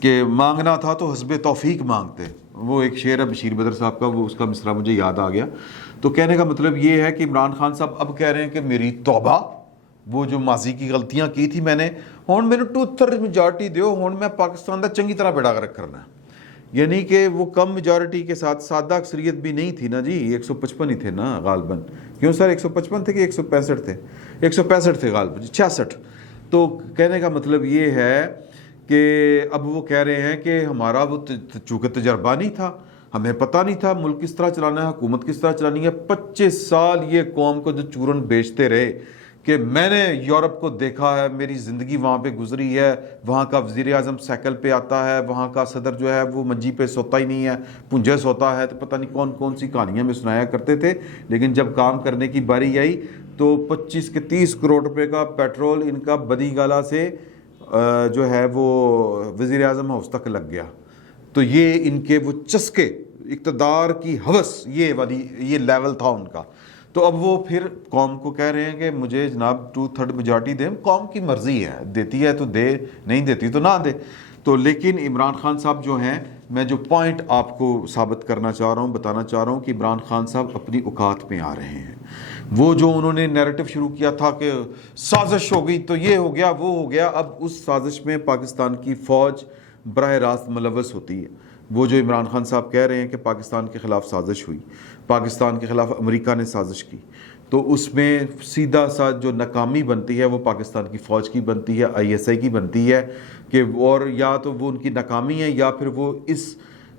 کہ مانگنا تھا تو حسب توفیق مانگتے. وہ ایک شعر ہے بشیر بدر صاحب کا, وہ اس کا مصرع مجھے یاد آ گیا. تو کہنے کا مطلب یہ ہے کہ عمران خان صاحب اب کہہ رہے ہیں کہ میری توبہ, وہ جو ماضی کی غلطیاں کی تھی میں نے, ہون میرے 2/3 میجارٹی دیو, ہون میں پاکستان دا چنگی طرح بیڑا گرک کرنا ہے. یعنی کہ وہ کم میجارٹی کے ساتھ سادہ اکثریت بھی نہیں تھی نا جی, 155 ہی تھے نا غالباً. کیوں سر 155 تھے کہ 165 تھے؟ 165 تھے غالباً, 66. تو کہنے کا مطلب یہ ہے کہ اب وہ کہہ رہے ہیں کہ ہمارا وہ چونکہ تجربہ نہیں تھا, ہمیں پتہ نہیں تھا ملک کس طرح چلانا ہے, حکومت کس طرح چلانی ہے. 25 سال یہ قوم کو جو چورن بیچتے رہے کہ میں نے یورپ کو دیکھا ہے, میری زندگی وہاں پہ گزری ہے, وہاں کا وزیر اعظم سائیکل پہ آتا ہے, وہاں کا صدر جو ہے وہ منجی پہ سوتا ہی نہیں ہے, پنجے سوتا ہے, تو پتہ نہیں کون کون سی کہانیاں میں سنایا کرتے تھے. لیکن جب کام کرنے کی باری آئی تو 25 کے 30 کروڑ روپے کا پیٹرول ان کا بدی گالا سے جو ہے وہ وزیر اعظم ہاؤس تک لگ گیا. تو یہ ان کے وہ چسکے, اقتدار کی ہوس, یہ لیول تھا ان کا. تو اب وہ پھر قوم کو کہہ رہے ہیں کہ مجھے جناب 2/3 میجارٹی دیں, قوم کی مرضی ہے, دیتی ہے تو دے, نہیں دیتی تو نہ دے. تو لیکن عمران خان صاحب جو ہیں, میں جو پوائنٹ آپ کو ثابت کرنا چاہ رہا ہوں, بتانا چاہ رہا ہوں کہ عمران خان صاحب اپنی اوقات میں آ رہے ہیں. وہ جو انہوں نے نیریٹو شروع کیا تھا کہ سازش ہو گئی تو یہ ہو گیا وہ ہو گیا, اب اس سازش میں پاکستان کی فوج براہ راست ملوث ہوتی ہے. وہ جو عمران خان صاحب کہہ رہے ہیں کہ پاکستان کے خلاف سازش ہوئی, پاکستان کے خلاف امریکہ نے سازش کی, تو اس میں سیدھا سا جو ناکامی بنتی ہے وہ پاکستان کی فوج کی بنتی ہے, ISI کی بنتی ہے کہ, اور یا تو وہ ان کی ناکامی ہے یا پھر وہ اس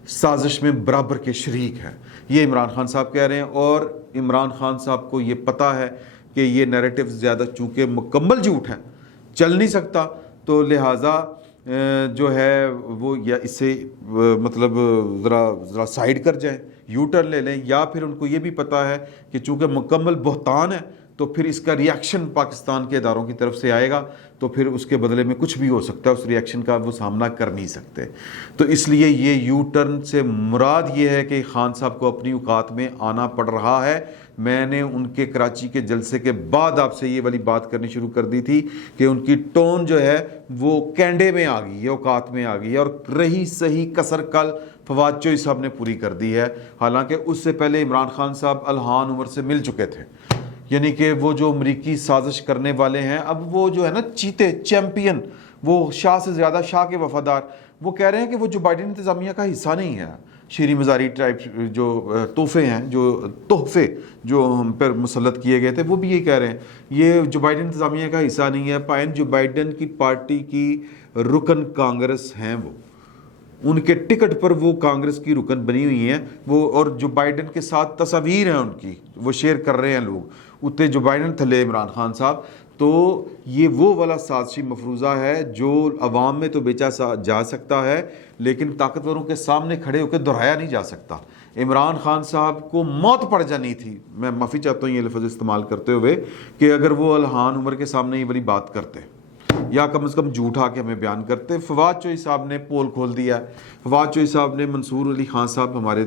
سازش میں برابر کے شریک ہیں. یہ عمران خان صاحب کہہ رہے ہیں. اور عمران خان صاحب کو یہ پتہ ہے کہ یہ نیریٹو زیادہ چونکہ مکمل جھوٹ ہے, چل نہیں سکتا, تو لہٰذا جو ہے وہ یا اس سے مطلب ذرا سائیڈ کر جائیں, یو ٹرن لے لیں, یا پھر ان کو یہ بھی پتہ ہے کہ چونکہ مکمل بہتان ہے تو پھر اس کا ریاکشن پاکستان کے اداروں کی طرف سے آئے گا, تو پھر اس کے بدلے میں کچھ بھی ہو سکتا ہے, اس ریاکشن کا وہ سامنا کر نہیں سکتے. تو اس لیے یہ یو ٹرن سے مراد یہ ہے کہ خان صاحب کو اپنی اوقات میں آنا پڑ رہا ہے. میں نے ان کے کراچی کے جلسے کے بعد آپ سے یہ والی بات کرنی شروع کر دی تھی کہ ان کی ٹون جو ہے وہ کینڈے میں آ گئی ہے, اوقات میں آ گئی ہے, اور رہی صحیح کسر کل فواد چوہی صاحب نے پوری کر دی ہے. حالانکہ اس سے پہلے عمران خان صاحب الہان عمر سے مل چکے تھے, یعنی کہ وہ جو امریکی سازش کرنے والے ہیں, اب وہ جو ہے نا چیتے چیمپئن, وہ شاہ سے زیادہ شاہ کے وفادار, وہ کہہ رہے ہیں کہ وہ جو بائیڈن انتظامیہ کا حصہ نہیں ہے. شیریں مزاری ٹائپ جو تحفے جو ہم پر مسلط کیے گئے تھے, وہ بھی یہ کہہ رہے ہیں یہ جو بائیڈن انتظامیہ کا حصہ نہیں ہے. پائن جو بائیڈن کی پارٹی کی رکن کانگریس ہیں, وہ ان کے ٹکٹ پر وہ کانگریس کی رکن بنی ہوئی ہیں وہ, اور جو بائیڈن کے ساتھ تصاویر ہیں ان کی وہ شیئر کر رہے ہیں لوگ, اتنے جو بائیڈن تھلے عمران خان صاحب. تو یہ وہ والا سازشی مفروضہ ہے جو عوام میں تو بیچا جا سکتا ہے, لیکن طاقتوروں کے سامنے کھڑے ہو کے دہرایا نہیں جا سکتا. عمران خان صاحب کو موت پڑ جانی تھی, میں معافی چاہتا ہوں یہ لفظ استعمال کرتے ہوئے, کہ اگر وہ الہان عمر کے سامنے یہ والی بات کرتے یا کم از کم جھوٹ آ کے ہمیں بیان کرتے. فواد چوہی صاحب نے پول کھول دیا ہے. فواد چوہی صاحب نے, منصور علی خان صاحب ہمارے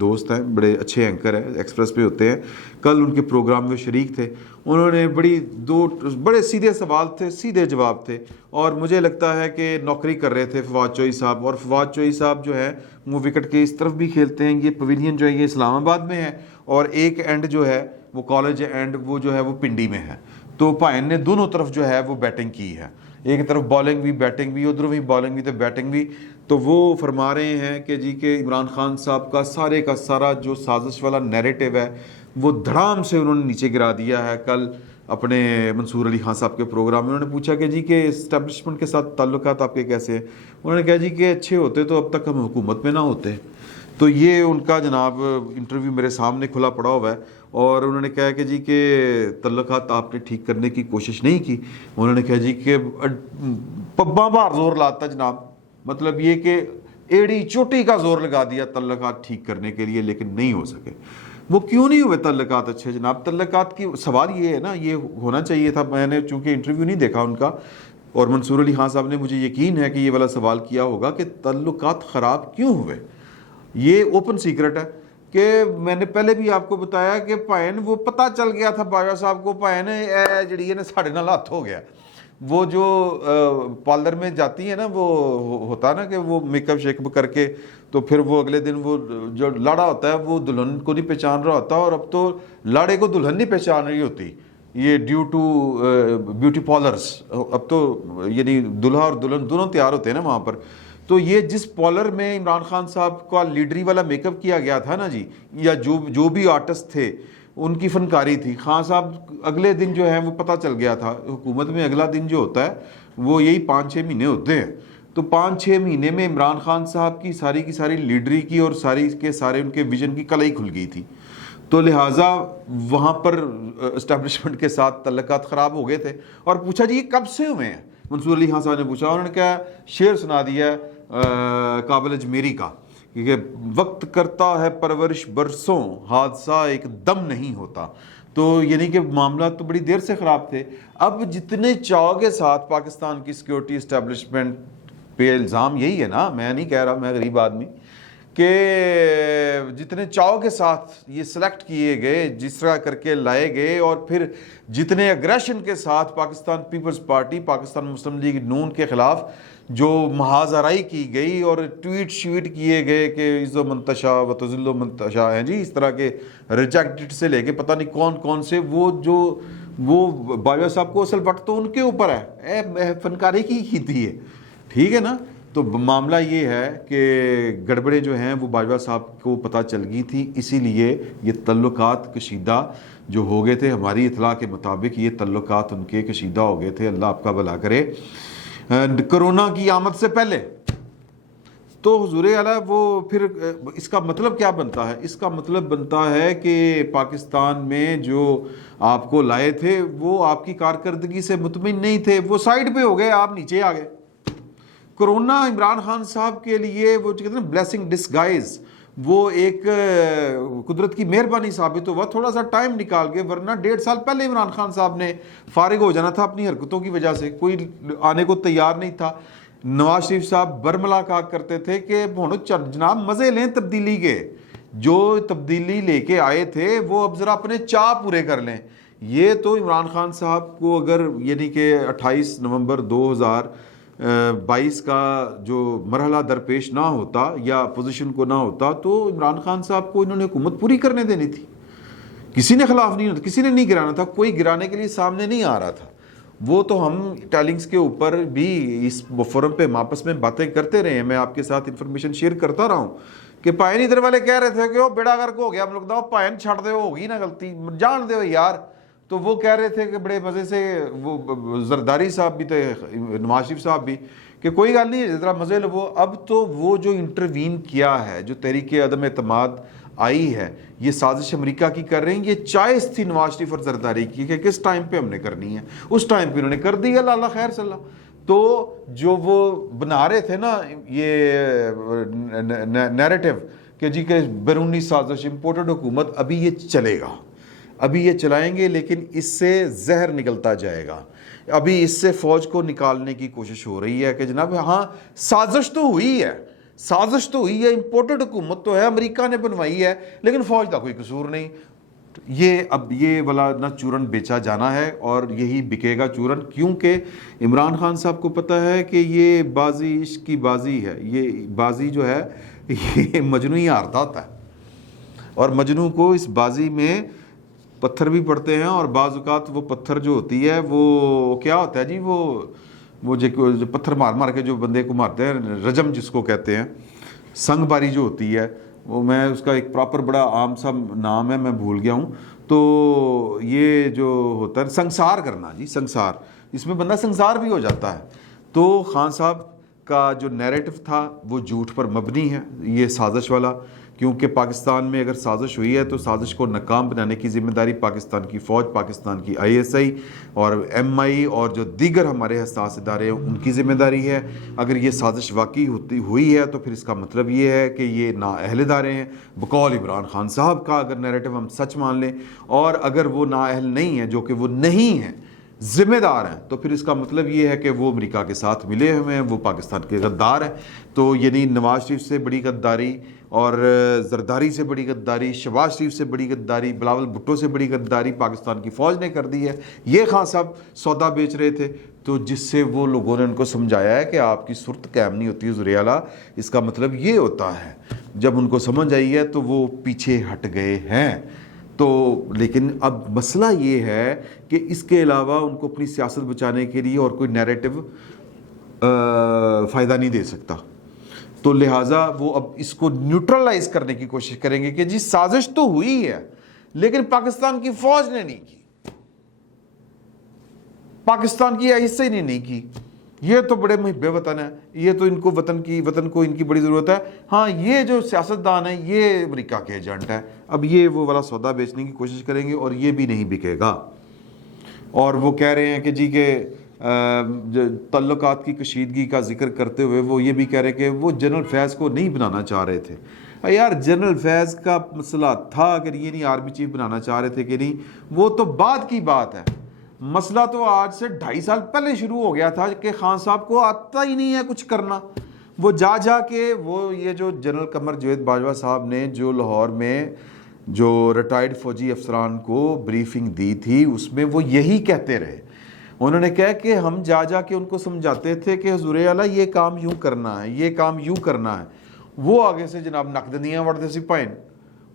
دوست ہیں, بڑے اچھے اینکر ہیں, ایکسپریس پہ ہوتے ہیں, کل ان کے پروگرام میں شریک تھے. انہوں نے بڑے سیدھے سوال تھے, سیدھے جواب تھے, اور مجھے لگتا ہے کہ نوکری کر رہے تھے فواد چوہی صاحب. اور فواد چوہی صاحب جو ہے وہ وکٹ کے اس طرف بھی کھیلتے ہیں, یہ پویلین جو ہے یہ اسلام آباد میں ہے, اور ایک اینڈ جو ہے وہ کالج اینڈ وہ جو ہے وہ پنڈی میں ہے. تو پائن نے دونوں طرف جو ہے وہ بیٹنگ کی ہے, ایک طرف بالنگ بھی بیٹنگ بھی, ادھر بھی بالنگ بھی تو بیٹنگ بھی. تو وہ فرما رہے ہیں کہ جی کہ عمران خان صاحب کا سارا جو سازش والا نیریٹو ہے وہ دھڑام سے انہوں نے نیچے گرا دیا ہے. کل اپنے منصور علی خان صاحب کے پروگرام میں انہوں نے پوچھا کہ جی کہ اسٹیبلشمنٹ کے ساتھ تعلقات آپ کے کیسے ہیں. انہوں نے کہا جی کہ اچھے ہوتے تو اب تک ہم حکومت میں نہ ہوتے. تو یہ ان کا جناب انٹرویو میرے سامنے کھلا پڑا ہوا ہے, اور انہوں نے کہا کہ جی کہ تعلقات آپ نے ٹھیک کرنے کی کوشش نہیں کی. انہوں نے کہا جی کہ پباں بار زور لاتا جناب, مطلب یہ کہ ایڑی چوٹی کا زور لگا دیا تعلقات ٹھیک کرنے کے لیے, لیکن نہیں ہو سکے. وہ کیوں نہیں ہوئے تعلقات اچھے جناب؟ تعلقات کی سوال یہ ہے نا, یہ ہونا چاہیے تھا. میں نے چونکہ انٹرویو نہیں دیکھا ان کا, اور منصور علی خان صاحب نے مجھے یقین ہے کہ یہ والا سوال کیا ہوگا کہ تعلقات خراب کیوں ہوئے. یہ اوپن سیکرٹ ہے کہ میں نے پہلے بھی آپ کو بتایا کہ پائن وہ پتہ چل گیا تھا باجوہ صاحب کو, پائن جڑی ہے نا ساڑھے نال ہاتھ ہو گیا. وہ جو پارلر میں جاتی ہے نا، وہ ہوتا نا کہ وہ میک اپ شیک اپ کر کے تو پھر وہ اگلے دن وہ جو لاڑا ہوتا ہے وہ دلہن کو نہیں پہچان رہا ہوتا، اور اب تو لاڑے کو دلہن نہیں پہچان رہی ہوتی، یہ ڈیو ٹو بیوٹی پارلرس. اب تو یعنی دلہا اور دلہن دونوں تیار ہوتے ہیں نا وہاں پر. تو یہ جس پارلر میں عمران خان صاحب کا لیڈری والا میک اپ کیا گیا تھا نا جی، یا جو بھی آرٹسٹ تھے ان کی فنکاری تھی، خان صاحب اگلے دن جو ہے وہ پتہ چل گیا تھا. حکومت میں اگلا دن جو ہوتا ہے وہ یہی 5-6 مہینے ہوتے ہیں. تو 5-6 مہینے میں عمران خان صاحب کی ساری لیڈری کی اور سارے ان کے ویژن کی کلائی کھل گئی تھی. تو لہٰذا وہاں پر اسٹیبلشمنٹ کے ساتھ تعلقات خراب ہو گئے تھے. اور پوچھا جی یہ کب سے ہوئے ہیں؟ منصور علی خان صاحب نے پوچھا. انہوں نے کہا شعر سنا دیا قابل اجمیری کا کہ وقت کرتا ہے پرورش برسوں، حادثہ ایک دم نہیں ہوتا. تو یعنی کہ معاملات تو بڑی دیر سے خراب تھے. اب جتنے چاؤ کے ساتھ پاکستان کی سیکیورٹی اسٹیبلشمنٹ پہ الزام یہی ہے نا، میں نہیں کہہ رہا، میں غریب آدمی، کہ جتنے چاؤ کے ساتھ یہ سلیکٹ کیے گئے، جس طرح کر کے لائے گئے، اور پھر جتنے اگریشن کے ساتھ پاکستان پیپلز پارٹی، پاکستان مسلم لیگ نون کے خلاف جو محاذ آرائی کی گئی اور ٹویٹ شیٹ کیے گئے کہ عزو منتشا و تذل و منتشا ہیں جی، اس طرح کے ریجیکٹڈ سے لے کے پتہ نہیں کون سے، وہ باجوہ صاحب کو اصل وقت تو ان کے اوپر ہے، فنکاری کی تھی ہے، ٹھیک ہے نا. تو معاملہ یہ ہے کہ گڑبڑیں جو ہیں وہ باجوہ صاحب کو پتہ چل گئی تھی، اسی لیے یہ تعلقات کشیدہ جو ہو گئے تھے. ہماری اطلاع کے مطابق یہ تعلقات ان کے کشیدہ ہو گئے تھے. اللہ آپ کا بھلا کرے. کرونا کی آمد سے پہلے تو حضور اعلیٰ وہ پھر اس کا مطلب کیا بنتا ہے؟ اس کا مطلب بنتا ہے کہ پاکستان میں جو آپ کو لائے تھے وہ آپ کی کارکردگی سے مطمئن نہیں تھے، وہ سائڈ پہ ہو گئے، آپ نیچے آ گئے. کرونا عمران خان صاحب کے لیے وہ جو کہتے ہیں بلیسنگ ڈسگائز، وہ ایک قدرت کی مہربانی ثابت ہوا، تھوڑا سا ٹائم نکال کے، ورنہ 1.5 سال پہلے عمران خان صاحب نے فارغ ہو جانا تھا اپنی حرکتوں کی وجہ سے. کوئی آنے کو تیار نہیں تھا. نواز شریف صاحب برملا کہا کرتے تھے کہ جناب مزے لیں تبدیلی کے، جو تبدیلی لے کے آئے تھے وہ اب ذرا اپنے چاہ پورے کر لیں. یہ تو عمران خان صاحب کو اگر یعنی کہ 28 نومبر 2022 کا جو مرحلہ درپیش نہ ہوتا یا پوزیشن کو نہ ہوتا تو عمران خان صاحب کو انہوں نے حکومت پوری کرنے دینی تھی. کسی نے خلاف نہیں ہوتا، کسی نے نہیں گرانا تھا، کوئی گرانے کے لیے سامنے نہیں آ رہا تھا. وہ تو ہم ٹیلنگز کے اوپر بھی اس فورم پہ آپس میں باتیں کرتے رہے ہیں. میں آپ کے ساتھ انفارمیشن شیئر کرتا رہا ہوں کہ پائن ادھر والے کہہ رہے تھے کہ وہ بیڑا گرک ہو گیا، ہم لوگ دا پائن چھڑ دے، ہوگی نا غلطی، جان دے یار. تو وہ کہہ رہے تھے کہ بڑے مزے سے، وہ زرداری صاحب بھی تھے، نواز شریف صاحب بھی، کہ کوئی گل نہیں ذرا مزے لو. اب تو وہ جو انٹروین کیا ہے، جو تحریک عدم اعتماد آئی ہے، یہ سازش امریکہ کی کر رہے ہیں. یہ چائس تھی نواز شریف اور زرداری کی کہ کس ٹائم پہ ہم نے کرنی ہے، اس ٹائم پہ انہوں نے کر دی. اللہ خیر صلی اللہ. تو جو وہ بنا رہے تھے نا یہ نیریٹو کہ جی کہ بیرونی سازش، امپورٹڈ حکومت، ابھی یہ چلے گا، ابھی یہ چلائیں گے، لیکن اس سے زہر نکلتا جائے گا. ابھی اس سے فوج کو نکالنے کی کوشش ہو رہی ہے کہ جناب ہاں سازش تو ہوئی ہے، سازش تو ہوئی ہے، امپورٹڈ حکومت تو ہے، امریکہ نے بنوائی ہے، لیکن فوج کا کوئی قصور نہیں. اب یہ والا نہ چورن بیچا جانا ہے اور یہی بکے گا چورن، کیونکہ عمران خان صاحب کو پتہ ہے کہ یہ بازی عشق کی بازی ہے. یہ بازی جو ہے یہ مجنو ہی ہارتا ہوتا ہے، اور مجنو کو اس بازی میں پتھر بھی پڑتے ہیں، اور بعض اوقات وہ پتھر جو ہوتی ہے وہ کیا ہوتا ہے جی، وہ جو پتھر مار کے جو بندے کو مارتے ہیں، رجم جس کو کہتے ہیں، سنگ باری جو ہوتی ہے، وہ میں اس کا ایک پراپر بڑا عام سا نام ہے، میں بھول گیا ہوں. تو یہ جو ہوتا ہے سنسار کرنا جی، سنسار، اس میں بندہ سنسار بھی ہو جاتا ہے. تو خان صاحب کا جو نیریٹو تھا وہ جھوٹ پر مبنی ہے، یہ سازش والا. کیونکہ پاکستان میں اگر سازش ہوئی ہے تو سازش کو ناکام بنانے کی ذمہ داری پاکستان کی فوج، پاکستان کی ISI اور MI اور جو دیگر ہمارے حساس ادارے ہیں ان کی ذمہ داری ہے. اگر یہ سازش واقعی ہوئی ہے تو پھر اس کا مطلب یہ ہے کہ یہ نااہل ادارے ہیں بقول عمران خان صاحب کا، اگر نیریٹو ہم سچ مان لیں. اور اگر وہ نااہل نہیں ہیں، جو کہ وہ نہیں ہیں، ذمہ دار ہیں تو پھر اس کا مطلب یہ ہے کہ وہ امریکہ کے ساتھ ملے ہوئے ہیں، وہ پاکستان کے غدار ہیں. تو یعنی نواز شریف سے بڑی غداری اور زرداری سے بڑی غداری، شہباز شریف سے بڑی غداری، بلاول بھٹو سے بڑی غداری پاکستان کی فوج نے کر دی ہے. یہ خان صاحب سودا بیچ رہے تھے، تو جس سے وہ لوگوں نے ان کو سمجھایا ہے کہ آپ کی صورت قائم نہیں ہوتی حضور اعلیٰ، اس کا مطلب یہ ہوتا ہے. جب ان کو سمجھ آئی ہے تو وہ پیچھے ہٹ گئے ہیں. تو لیکن اب مسئلہ یہ ہے کہ اس کے علاوہ ان کو اپنی سیاست بچانے کے لیے اور کوئی نیریٹو فائدہ نہیں دے سکتا. تو لہٰذا وہ اب اس کو نیوٹرلائز کرنے کی کوشش کریں گے کہ جی سازش تو ہوئی ہے لیکن پاکستان کی فوج نے نہیں کی، پاکستان کی حصہ ہی نہیں کی. یہ تو بڑے محب وطن ہیں، یہ تو ان کو وطن کو ان کی بڑی ضرورت ہے. ہاں یہ جو سیاستدان ہیں یہ امریکہ کے ایجنٹ ہے. اب یہ وہ والا سودا بیچنے کی کوشش کریں گے اور یہ بھی نہیں بکے گا. اور وہ کہہ رہے ہیں کہ جی کہ تعلقات کی کشیدگی کا ذکر کرتے ہوئے وہ یہ بھی کہہ رہے کہ وہ جنرل فیض کو نہیں بنانا چاہ رہے تھے. یار جنرل فیض کا مسئلہ تھا کہ یہ نہیں آرمی چیف بنانا چاہ رہے تھے کہ نہیں، وہ تو بعد کی بات ہے. مسئلہ تو آج سے 2.5 سال پہلے شروع ہو گیا تھا کہ خان صاحب کو آتا ہی نہیں ہے کچھ کرنا. وہ جا کے وہ یہ جو جنرل قمر جاوید باجوہ صاحب نے جو لاہور میں جو ریٹائرڈ فوجی افسران کو بریفنگ دی تھی اس میں وہ یہی کہتے رہے. انہوں نے کہا کہ ہم جا کے ان کو سمجھاتے تھے کہ حضور اعلیٰ یہ کام یوں کرنا ہے، یہ کام یوں کرنا ہے. وہ آگے سے جناب نقدنیاں وڑتے سپاہین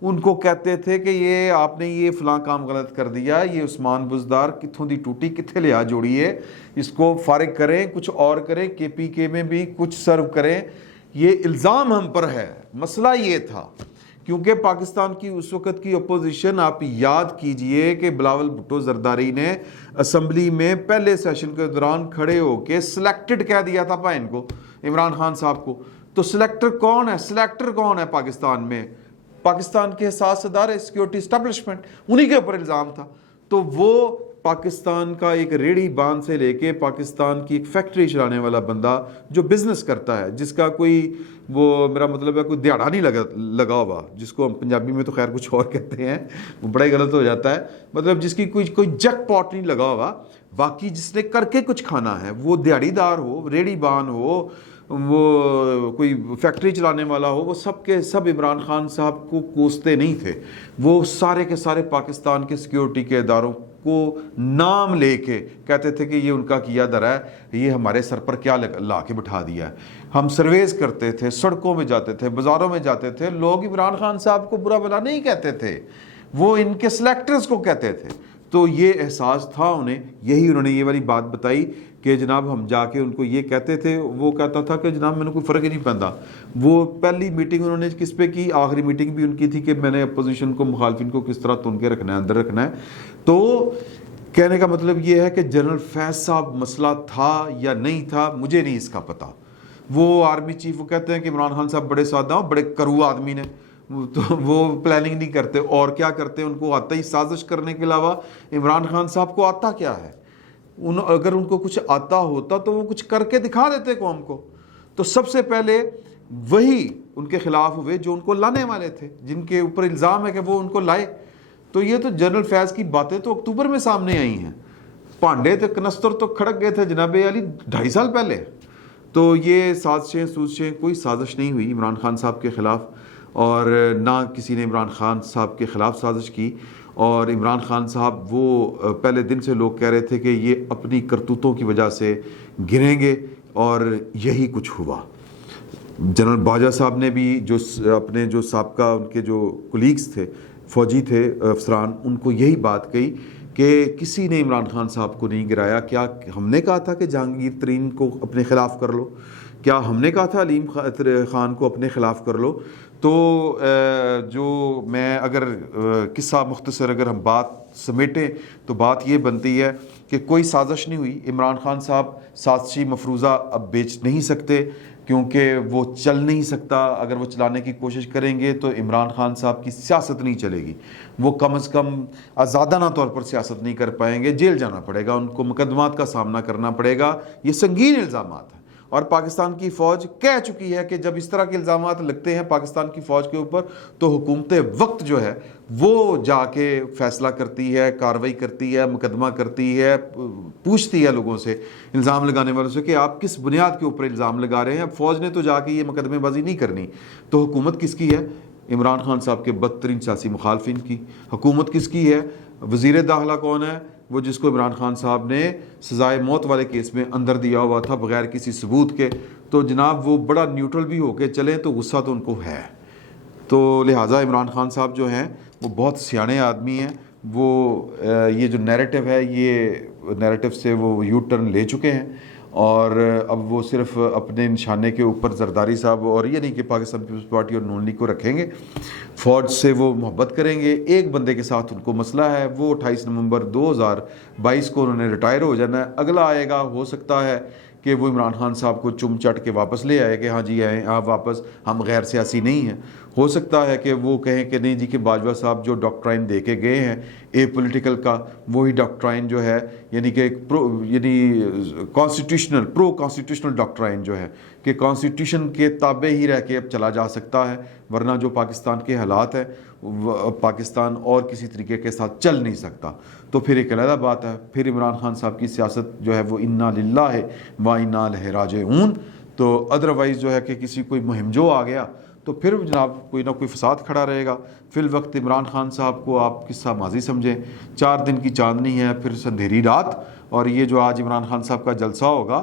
ان کو کہتے تھے کہ یہ آپ نے یہ فلاں کام غلط کر دیا، یہ عثمان بزدار کتھوں دی ٹوٹی کتھے لیا جوڑی ہے، اس کو فارغ کریں، کچھ اور کریں، کے پی کے میں بھی کچھ سرو کریں. یہ الزام ہم پر ہے. مسئلہ یہ تھا کیونکہ پاکستان کی اس وقت کی اپوزیشن، آپ یاد کیجئے کہ بلاول بھٹو زرداری نے اسمبلی میں پہلے سیشن کے دوران کھڑے ہو کے سلیکٹڈ کہہ دیا تھا پائن کو، عمران خان صاحب کو. تو سلیکٹر کون ہے؟ سلیکٹر کون ہے پاکستان میں؟ پاکستان کے حساس ادارے سیکیورٹی اسٹیبلشمنٹ، انہی کے اوپر الزام تھا. تو وہ پاکستان کا ایک ریڑھی باندھ سے لے کے پاکستان کی ایک فیکٹری چلانے والا بندہ جو بزنس کرتا ہے، جس کا کوئی وہ میرا مطلب ہے کوئی دیہڑا نہیں لگا ہوا، جس کو ہم پنجابی میں تو خیر کچھ اور کہتے ہیں، وہ بڑا ہی غلط ہو جاتا ہے، مطلب جس کی کوئی جیک پاٹ نہیں لگا ہوا. باقی جس نے کر کے کچھ کھانا ہے، وہ دیہڑی دار ہو، ریڑھی باندھ ہو، وہ کوئی فیکٹری چلانے والا ہو، وہ سب کے سب عمران خان صاحب کو کوستے نہیں تھے. وہ سارے کے سارے پاکستان کے سیکیورٹی کے اداروں کو نام لے کے کہتے تھے کہ یہ ان کا کیا درا ہے، یہ ہمارے سر پر کیا لا کے بٹھا دیا ہے. ہم سرویز کرتے تھے، سڑکوں میں جاتے تھے، بازاروں میں جاتے تھے، لوگ عمران خان صاحب کو برا بھلا نہیں کہتے تھے، وہ ان کے سلیکٹرز کو کہتے تھے. تو یہ احساس تھا انہیں، یہی انہوں نے یہ والی بات بتائی کہ جناب ہم جا کے ان کو یہ کہتے تھے. وہ کہتا تھا کہ جناب میں نے کوئی فرق ہی نہیں پہنتا. وہ پہلی میٹنگ انہوں نے کس پہ کی، آخری میٹنگ بھی ان کی تھی کہ میں نے اپوزیشن کو، مخالفین کو کس طرح تن کے رکھنا ہے، اندر رکھنا ہے. تو کہنے کا مطلب یہ ہے کہ جنرل فیض صاحب مسئلہ تھا یا نہیں تھا مجھے نہیں اس کا پتہ. وہ آرمی چیف وہ کہتے ہیں کہ عمران خان صاحب بڑے سادہ ہوں، بڑے کرو آدمی نے، تو وہ پلاننگ نہیں کرتے. اور کیا کرتے ہیں؟ ان کو آتا ہی سازش کرنے کے علاوہ. عمران خان صاحب کو آتا کیا ہے؟ اگر ان کو کچھ آتا ہوتا تو وہ کچھ کر کے دکھا دیتے قوم کو. تو سب سے پہلے وہی ان کے خلاف ہوئے جو ان کو لانے والے تھے، جن کے اوپر الزام ہے کہ وہ ان کو لائے. تو یہ تو جنرل فیض کی باتیں تو اکتوبر میں سامنے آئی ہیں. پانڈے تو کنستر تو کھڑک گئے تھے جناب علی 2.5 سال پہلے. تو یہ سازشیں کوئی سازش نہیں ہوئی عمران خان صاحب کے خلاف، اور نہ کسی نے عمران خان صاحب کے خلاف سازش کی. اور عمران خان صاحب وہ پہلے دن سے لوگ کہہ رہے تھے کہ یہ اپنی کرتوتوں کی وجہ سے گریں گے، اور یہی کچھ ہوا. جنرل باجوہ صاحب نے بھی جو اپنے جو سابقہ ان کے جو کولیگز تھے، فوجی تھے افسران، ان کو یہی بات کہی کہ کسی نے عمران خان صاحب کو نہیں گرایا. کیا ہم نے کہا تھا کہ جہانگیر ترین کو اپنے خلاف کر لو؟ کیا ہم نے کہا تھا علیم خان کو اپنے خلاف کر لو؟ تو جو میں اگر قصہ مختصر اگر ہم بات سمیٹیں تو بات یہ بنتی ہے کہ کوئی سازش نہیں ہوئی. عمران خان صاحب سازشی مفروضہ اب بیچ نہیں سکتے کیونکہ وہ چل نہیں سکتا. اگر وہ چلانے کی کوشش کریں گے تو عمران خان صاحب کی سیاست نہیں چلے گی. وہ کم از کم آزادانہ طور پر سیاست نہیں کر پائیں گے، جیل جانا پڑے گا، ان کو مقدمات کا سامنا کرنا پڑے گا. یہ سنگین الزامات ہیں اور پاکستان کی فوج کہہ چکی ہے کہ جب اس طرح کے الزامات لگتے ہیں پاکستان کی فوج کے اوپر تو حکومت وقت جو ہے وہ جا کے فیصلہ کرتی ہے، کارروائی کرتی ہے، مقدمہ کرتی ہے، پوچھتی ہے لوگوں سے، الزام لگانے والوں سے کہ آپ کس بنیاد کے اوپر الزام لگا رہے ہیں۔ اب فوج نے تو جا کے یہ مقدمے بازی نہیں کرنی، تو حکومت کس کی ہے؟ عمران خان صاحب کے بدترین سیاسی مخالفین کی۔ حکومت کس کی ہے؟ وزیر داخلہ کون ہے؟ وہ جس کو عمران خان صاحب نے سزائے موت والے کیس میں اندر دیا ہوا تھا بغیر کسی ثبوت کے، تو جناب وہ بڑا نیوٹرل بھی ہو کے چلیں تو غصہ تو ان کو ہے۔ تو لہٰذا عمران خان صاحب جو ہیں وہ بہت سیانے آدمی ہیں، وہ یہ جو نیریٹو ہے یہ نیریٹو سے وہ یو ٹرن لے چکے ہیں، اور اب وہ صرف اپنے نشانے کے اوپر زرداری صاحب اور یہ نہیں کہ پاکستان پیپلز پارٹی اور نون لیگ کو رکھیں گے، فوج سے وہ محبت کریں گے۔ ایک بندے کے ساتھ ان کو مسئلہ ہے، وہ 28 نومبر 2022 کو انہوں نے ریٹائر ہو جانا ہے۔ اگلا آئے گا، ہو سکتا ہے کہ وہ عمران خان صاحب کو چم چٹ کے واپس لے آئے کہ ہاں جی آئیں آپ واپس، ہم غیر سیاسی نہیں ہیں۔ ہو سکتا ہے کہ وہ کہیں کہ نہیں جی کہ باجوہ صاحب جو ڈاکٹرائن دے کے گئے ہیں اے پولیٹیکل کا، وہی ڈاکٹرائن جو ہے یعنی کہ پرو کانسٹیٹیوشنل ڈاکٹرائن جو ہے کہ کانسٹیٹیوشن کے تابع ہی رہ کے اب چلا جا سکتا ہے، ورنہ جو پاکستان کے حالات ہیں پاکستان اور کسی طریقے کے ساتھ چل نہیں سکتا۔ تو پھر ایک علیحدہ بات ہے، پھر عمران خان صاحب کی سیاست جو ہے وہ انا للہ و انا الیہ راجعون۔ تو ادروائز جو ہے کہ کسی کوئی مہم جو آ گیا تو پھر جناب کوئی نہ کوئی فساد کھڑا رہے گا۔ فی الوقت عمران خان صاحب کو آپ قصہ ماضی سمجھیں، 4 دن کی چاندنی ہے پھر اندھیری رات، اور یہ جو آج عمران خان صاحب کا جلسہ ہوگا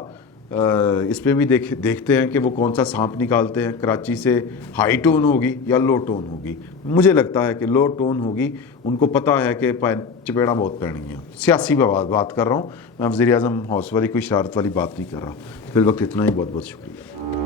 اس پہ بھی دیکھتے ہیں کہ وہ کون سا سانپ نکالتے ہیں۔ کراچی سے ہائی ٹون ہوگی یا لو ٹون ہوگی؟ مجھے لگتا ہے کہ لو ٹون ہوگی، ان کو پتہ ہے کہ چپیڑا بہت پڑنی ہے۔ سیاسی بات کر رہا ہوں میں، وزیر اعظم ہاؤس والی کوئی شرارت والی بات نہیں کر رہا۔ فی الوقت اتنا ہی، بہت بہت شکریہ۔